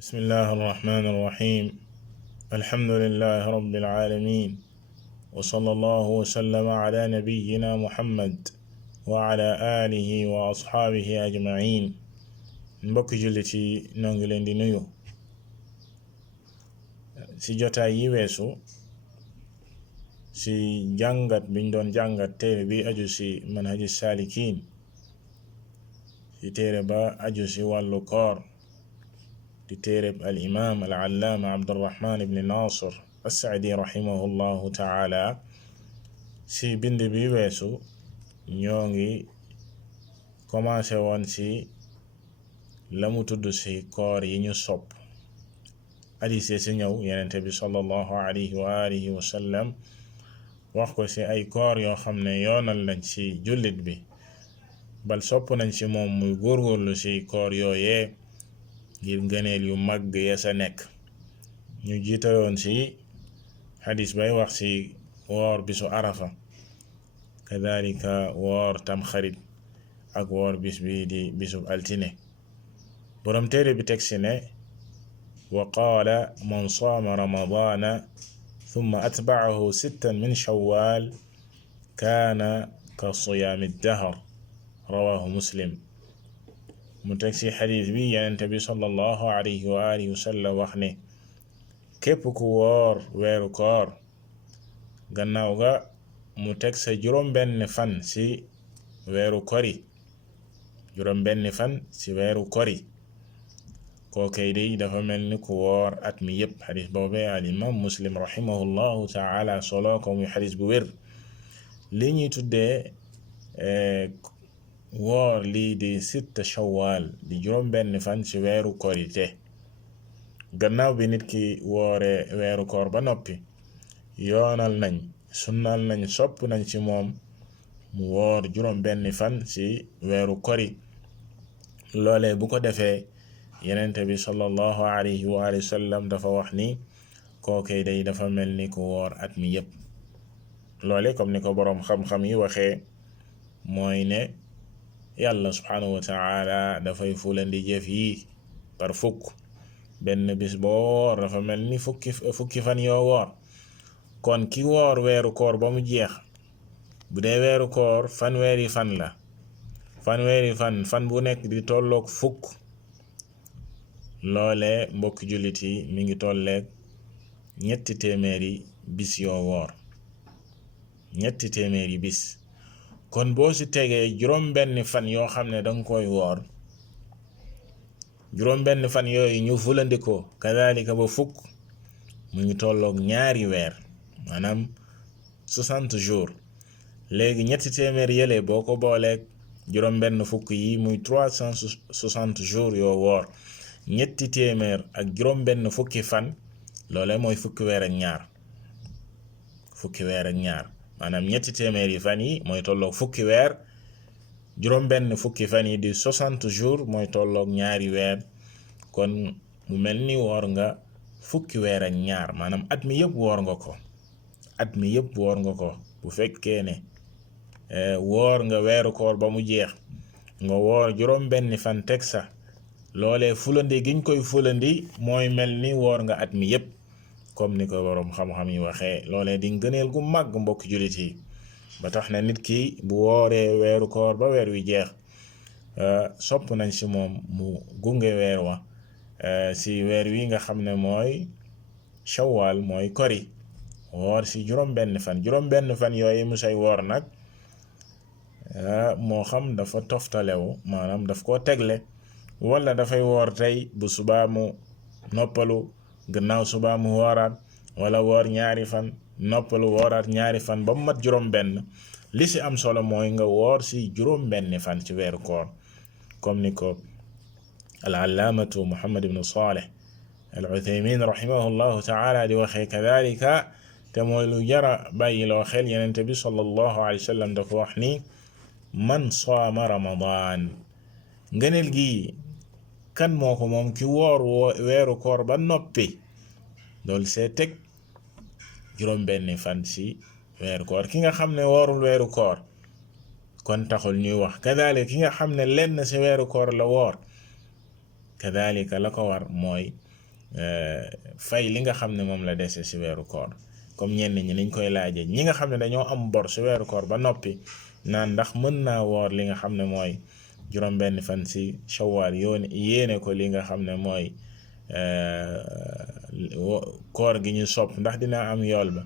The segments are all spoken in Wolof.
بسم الله الرحمن الرحيم. الحمد لله رب العالمين، وصلى الله وسلم على نبينا محمد وعلى آله وأصحابه أجمعين. mbokki jullit yi noo ngi leen di nuyu ci jotaay yi weesu ci jàngat biñ doon jàngat téere bi aju ci manhaji saalikiin ci téere ba aju ci wàllu koor di téereb al imaam al allaama abdurrahman ibn nasir as-saadi rahimahullahu taala. ci bind bi weesu ñoo ngi commencé woon ci lamu tudd ci koor yi ñu sopp. hadiis ci ñëw yenente bi sallallahu alayhi wa alihi wa sallam wax ko ci ay koor yoo xam ne yoonal lañ ci jullit bi, bal sopp nañ ci moom muy góorgóorlu ci koor yooyee ngir ngëneel yu mag ya sa nekk. ñu jiitaloon ci xadis bay wax ci woor bisu arafa, kadalika woor tamxarit ak woor bis bi di bisu altine. borom téere bi teg ci ne wa qaala man saama ramadaana thumma atba'ahu sittan min shawwal kaana ka siyaami dahr, rawahu muslim. mu teg ci xadis bi yenente bi sallallahu alayhi wa alihi wa sallam wax ne képp ku woor weeru koor gannaaw ga mu teg sa juróom-benn fan ci weeru kori, juróom-benn fan ci weeru kori, kookay day dafa mel ni ku woor at mi yépp. xadis boobee al imam muslim rahimahullahu taala solo ko muy xadis bu wér. li ñuy tuddee woor lii di sitta shawwal di juróom-benn fan ci weeru korite, gannaaw bi nit ki woore weeru koor ba noppi yoonal nañ, sunnal nañ, sopp nañ ci moom mu woor juróom-benn fan ci weeru kori. loolee bu ko defee yenente bi sallallahu alayhi wa sallam dafa wax ni kookee day dafa mel ni ku woor at mi yépp. loole comme ni ko boroom xam-xam yi waxee mooy ne yàlla subhanahu wa taala dafay fulandi jëf yi par fukk. benn bis boo woor dafa mel ni fukki fan yoo woor. kon ki woor weeru koor ba mu jeex, bu dee weeru koor fanweeri fan la, fanweeri fan bu nekk di tolloog fukk, loole mbokki jullit yi mi ngi tolleeg ñetti téeméeri bis yoo woor, ñetti téeméeri bis. kon boo ci tegee juróom-benn fan yoo xam ne danga koy woor, juróom-benn fan yooyu ñu fulandikoo kadalika ba fukk, mu ngi tolloog ñaari weer, maanaam 60 jours. léegi ñetti téeméer yële boo ko booleeg juróom-benn fukk yi muy 360 jours yoo woor, ñetti téeméer ak juróom-benn fukki fan, loole mooy fukki weer ak ñaar, fukki weer ak ñaar. maanaam ñetti téeméeri fan yi mooy tolloog fukki weer, juróom-benn fukki fan yi di 60 jours mooy tolloog ñaari weer. kon mu mel ni woor nga fukki weer ak ñaar, maanaam at mi yëpp woor nga ko, at mi yëpp woor nga ko. bu fekkee ne woor nga weeru koor ba mu jeex, nga woor juróom-benn fan teg sa, loolee fulandi giñ koy fulandi mooy mel ni woor nga at mi yëpp, comme ni ko boroom xam-xam yi waxee. loolee di ngëneel gu màgg mbokki jullit yi, ba tax na nit ki bu wooree weeru koor ba weer wi jeex, sopp nañ ci moom mu gunge weer wa ci weer wi nga xam ne mooy shawwal, mooy kori, woor ci juróom-benn fan. juróom-benn fan yooyu mu say woor nag moo xam dafa toftalewu, maanaam daf koo tegle, wala dafay woor tey bu subaa mu noppalu, gannaaw subaa mu wooraat, wala woor ñaari fan noppalu, wooraat ñaari fan ba mu mat juróom-benn. li ci am solo mooy nga woor ci juróom-benn fan ci weeru koor, comme ni ko al-allaamatu Muhammad ibn Salih al-Uthaymin rahimahullahu taala di waxee. kadalika te mooy lu jara bàyyiloo xel, yenente bi sallallahu alayhi wa sallam dafa wax ni man saama ramadan, ngëneel gi kan moo ko moom? ki woor weeru koor ba noppi loolu see teg juróom-benn fan ci weeru koor. ki nga xam ne woorul weeru koor kon taxul ñuy wax. kadalika ki nga xam ne lenn ci weeru koor la woor, kadhalika la ko war mooy fay li nga xam ne moom la dese ci weeru koor comme ñenn ñi niñ koy laaje ñi nga xam ne dañoo am bor ci weeru koor ba noppi naan ndax mën naa woor li nga xam ne mooy juróom benn fan ci shawaal yéene ko li nga xam ne mooy koor gi ñu sopp ndax dina am yool ba.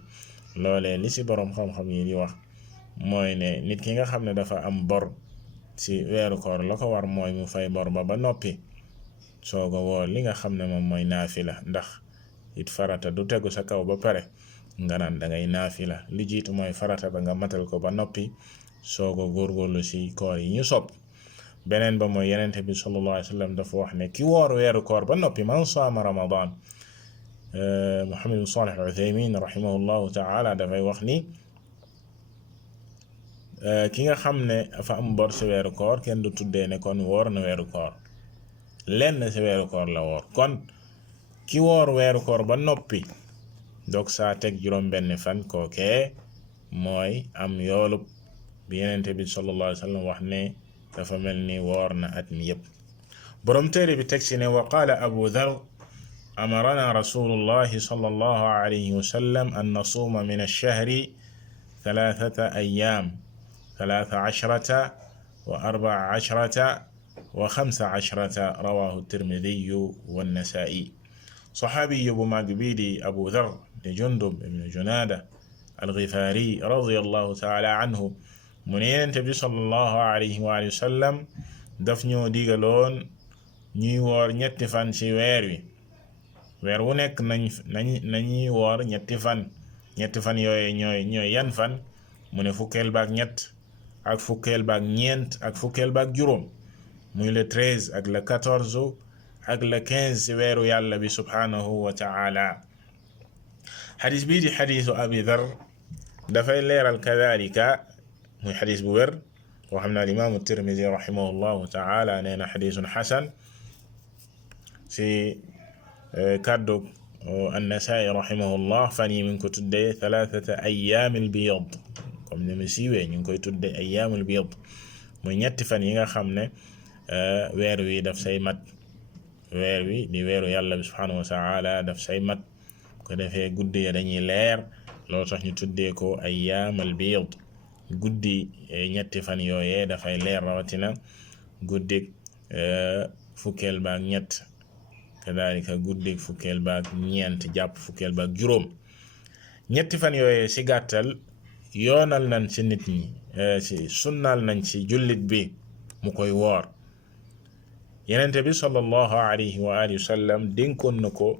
loolee li ci boroom xam-xam yi di wax mooy ne nit ki nga xam ne dafa am bor ci weeru koor la ko war mooy mu fay bor ba noppi sooga woor li nga xam ne moom mooy naafila ndax it farata du tegu sa kaw ba pare nga naan dangay naafila lu jiitu mooy farata ba nga matal ko ba noppi sooga góorgóorlu ci koor yi ñu sopp. beneen ba mooy yenente bi sallallahu alayhi wa sallam dafa wax ne ki woor weeru koor ba noppi man saama ramadan Muhammad bin Salih al-Uthaymin rahimahullahu ta'ala dafay wax ni ki nga xam ne dafa am bor ci weeru koor kenn du tuddee ne kon woor na weeru koor lenn ci weeru koor la woor kon ki woor weeru koor ba noppi dog saa teg juróom benn fan kookee mooy am yoolub bi yenente bi sallallahu alayhi wa sallam wax ne dafa mel ni woor na at mi yépp. borom téere bi teg ci ne wa qaala Abu Dharr amarana rasulullahi sallallahu alayhi wa sallam an nasuuma min ash-shahri thalathata ayyam 13 wa 14 wa 15 rawahu tirmidhiyu wan-nasaa'i. saxaabiyu bu mag bii di Abu Dharr di Jundub ibn Junaada al-Ghifaari radiyallahu ta'ala anhu mu ne Yonent bi sallallahu alayhi wa sallam daf ñoo digaloon ñuy woor ñetti fan ci weer wi weer wu nekk nañuy woor ñetti fan yooyu ñooy yan fan mu ne fukkeel baak ñett ak fukkeel baak ñeent ak fukkeel baak juróom muy le 13 ak le 14 ak le 15 ci weeru yàlla bi subhanahu wa ta'ala. xadis bii di xadisu Abi Dharr dafay leeral kadhalika muy xadis bu wér boo xam ne al-imaamu Tirmidi rahimahullahu ta'ala nee na xadisun xasan ci kàddu an-Nasaa'i rahimahullah fan yi mi ngi ko tuddee thalathata ayyaamil biyd comme ni mu siiwee ñu ngi koy tuddee ayyaamul biyd muy ñetti fan yi nga xam ne weer wi daf say mat weer wi di weeru yàlla bi subhanahu wa ta'ala daf say mat ko defee guddi ya dañuy leer loolu tax ñu tuddee ko ayyaamal biyd guddi ñetti fan yooyee dafay leer rawatina guddi fukkeel baak ñett kadalika guddi fukkeel baak ñeent jàpp fukkeel baak juróom. ñetti fan yooyee ci gàttal yoonal nañ ci nit ñi ci sunnaal nañ ci jullit bi mu koy woor. Yenente bi sallallahu alayhi wa alihi wa sallam dénkoon na ko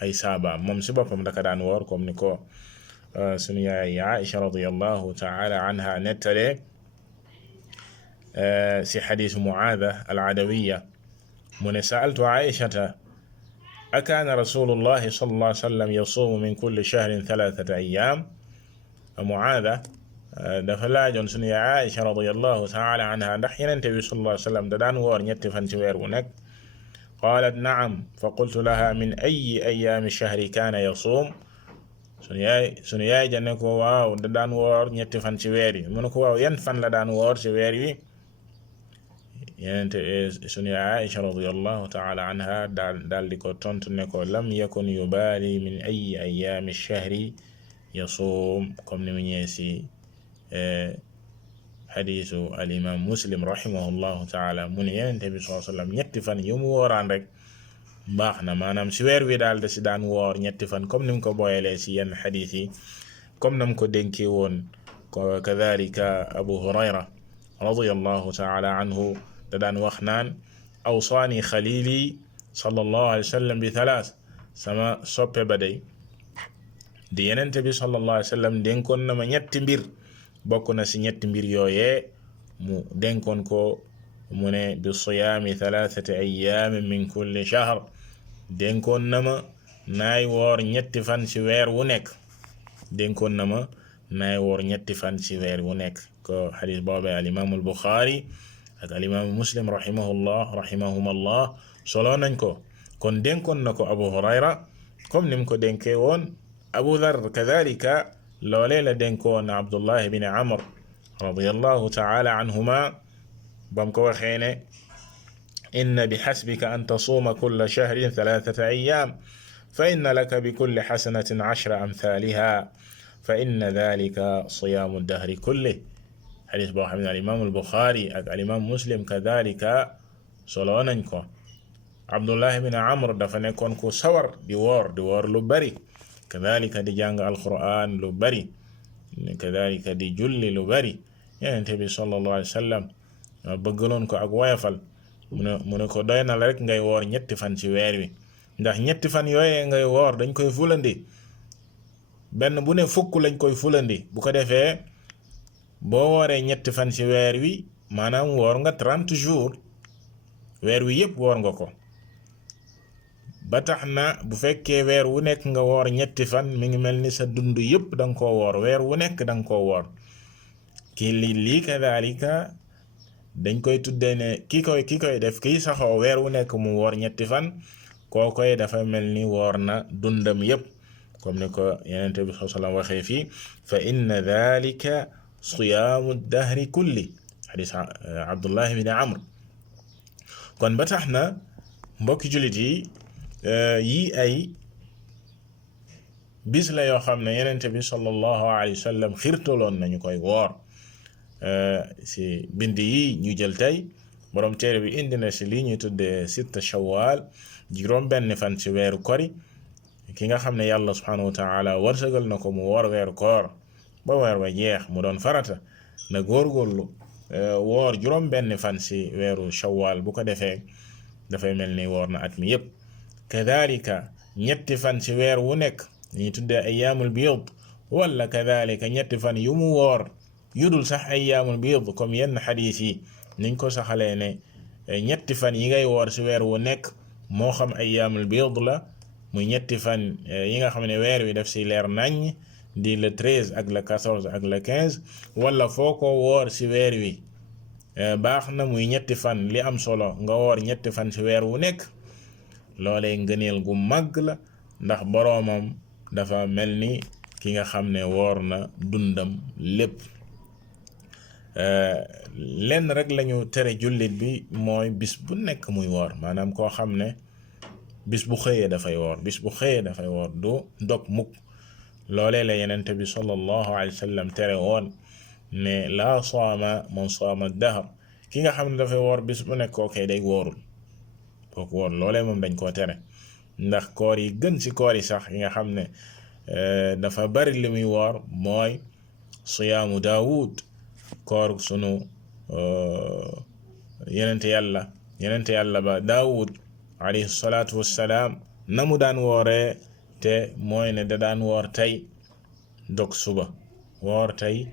ay saabaam moom ci boppam daka daan woor comme ni ko sunu yaay Aisha radiyallahu ta'ala anha nettalee ci xadiis Muaada al-Adawiyya mu ne sa'altu Aishata akaana rasulullahi sallallahu alayhi wa sallam yasuumu min kulli shahrin thalathata ayyaam. Muaada dafa laajoon sunu yaay Aisha radiyallahu ta'ala anha ndax Yonent bi sallallahu alayhi wa sallam da daan woor ñetti fan ci weer wu nekk. qaalat na'am fa qultu laha min ayyi ayyaami shahri kaana yasuum. sunu yaay ja ne ko waaw da daan woor ñetti fan ci weer yi mu ne ko waaw yan fan la daan woor ci weer yi. sunu yaay Aisha radiyallahu ta'ala anha daal di ko tontu ne ko lam yakun yubaali min ayyi ayyaami shahri yasuum comme ni mu ñëwee ci xadiisu al-imaam Muslim rahimahullahu ta'ala mu ne Yonent bi sallallahu alayhi wa sallam ñetti fan yu mu wooraan rek baax na maanaam ci weer wi daal da ci daan woor ñetti fan comme ni mu ko booyalee ci yenn xadiis yi comme nam ko dénkee woon kadhalika Abu Hurayra radiyallahu ta'ala anhu da daan wax naan awsaani xalili sallallahu alayhi wa sallam bi thalath sama soppe ba day di Yonent bi sallallahu alayhi wa sallam dénkoon na ma ñetti mbir bokk na ci ñetti mbir yooyee mu dénkoon ko mu ne bi siyaami thalathati ayyaamin min kulli shahr dénkoon na ma naay woor ñetti fan ci weer wu nekk dénkoon na ma naay woor ñetti fan ci weer wu nekk ko xadis boobee al imaamu al Buxaari ak al imaamu Muslim rahimahumallah solo nañ ko kon dénkoon na ko Abu Hurayra comme ni mu ko dénkee woon Abu Dharr kadhalika loolee la dénkoon Abdullah ibn Amr radiyallahu ta'ala anhuma bam ko waxee ne inna bi xasbika an tasuuma kulla shahrin 3 ayyaam fa inna laka bi kulli xasanatin 10 amthaliha fa inna dhalika siyaamu dahri kullih. xadis boo xam ne al imaamu al-Buxaari ak al imaamu Muslim kadhalika solo nañ ko. Abdullah ibn Amr dafa nekkoon ku sawar di woor lu bari, kadhalika di jàng alquran lu bari, kadhalika di julli lu bari. Yonent bi sallallahu alayhi wa sallam bëggaloon ko ak woyafal, mu ne ko doy na la rek ngay woor ñetti fan ci weer wi, ndax ñetti fan yooyee ngay woor dañ koy fulandi, benn bu ne fukk lañ koy fulandi. bu ko defee boo wooree ñetti fan ci weer wi maanaam woor nga 30 jours, weer wi yépp woor nga ko. ba tax na bu fekkee weer wu nekk nga woor ñetti fan mi ngi mel ni sa dund yépp danga koo woor, weer wu nekk danga koo woor. kii lii kadhalika dañ koy tuddee ne ki koy def kii saxoo weer wu nekk mu woor ñetti fan, koo koy dafa mel ni woor na dundam yépp, comme ni ko Yonent bi sallallahu alayhi wa sallam waxee fii fa inna dhalika siyaamu dahri kulli, xadis Abdullah ibn Amr. kon ba tax na mbokki jullit yi, yii ay bis la yoo xam ne Yonent bi sallallahu alayhi wa sallam xiirtaloon nañu koy woor. si bind yi ñu jël tey borom téere bi indi na si lii ñuy tuddee sitta shawwal, juróom benn fan ci weeru kori. ki nga xam ne yàlla subhanahu wa taala warsagal na ko mu woor weeru koor ba weer wa jeex mu doon farata, na góorgóorlu woor juróom benn fan ci weeru shawwal. bu ko defee dafay mel ni woor na at mi yépp. kadhalika ñetti fan ci weer wu nekk ñuy tuddee ayyaamul biid, wala kadhalika ñetti fan yu mu woor yudul sax ayyaamul biid, comme yenn xadiis yi niñ ko saxalee ne ñetti fan yi ngay woor ci weer wu nekk, moo xam ayyaamul biid la muy ñetti fan yi nga xam ne weer wi daf ci leer nañ di le 13 ak le 14 ak le 15, wala foo ko woor ci weer wi baax na muy ñetti fan. li am solo nga woor ñetti fan ci weer wu nekk, loolee ngëneel gu màgg la, ndax boroomam dafa mel ni ki nga xam ne woor na dundam lépp. lenn rek lañu tere jullit bi mooy bis bu nekk muy woor, maanaam koo xam ne bis bu xëyee dafay woor, du dog mukk. loolee la Yonent bi sallallahu alayhi wa sallam tere woon ne laa saama man saama dahr, ki nga xam ne dafay woor bis bu nekk kookee day woorul, kooku woor. loolee moom dañ koo tere, ndax koor yi gën ci koor yi sax yi nga xam ne dafa bari li muy woor mooy siyaamu Daawud, koor sunu yenente yàlla ba Daawud alayhi salaatu wassalaam na mu daan wooree, te mooy ne da daan woor tey dog suba, woor tey.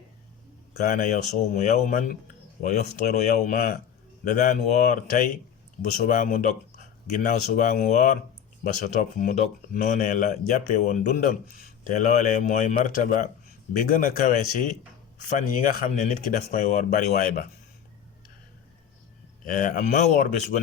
kaana yasuumu yawman wa yuftiru yawma, da daan woor tey bu subaa mu dog, ginnaaw subaa mu woor, ba sa topp mu dog. noonee la jàppe woon dundam, te loolee mooy martaba bi gën a kawe ci fan yi nga xam ne nit ki daf koy woor bari waay ba. amma woor bis bu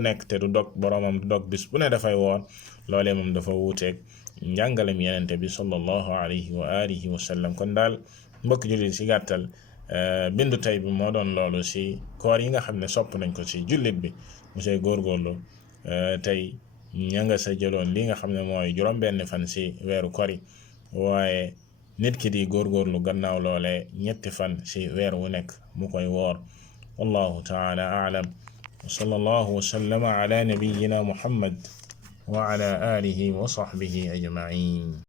nekk te du dog, boroomam du dog, bis bu ne dafay woor, loolee moom dafa wuuteeg njàngalem Yonent bi sallallahu alayhi wa alihi wa sallam. kon daal mbokk jullit ci gàttal, bindu tey bi moo doon loolu ci koor yi nga xam ne sopp nañ ko ci jullit bi mu see góorgóorlu. tey ña nga sa jëloon li nga xam ne mooy juróom benn fan ci weeru kori, waaye nit ki di góorgóorlu gannaaw loole ñetti fan ci weer wu nekk mu koy woor. wallahu taala a'lam, wa sallallahu wa sallama ala nabiyyina Muhammad wa ala alihi wa sahbihi ajma'in.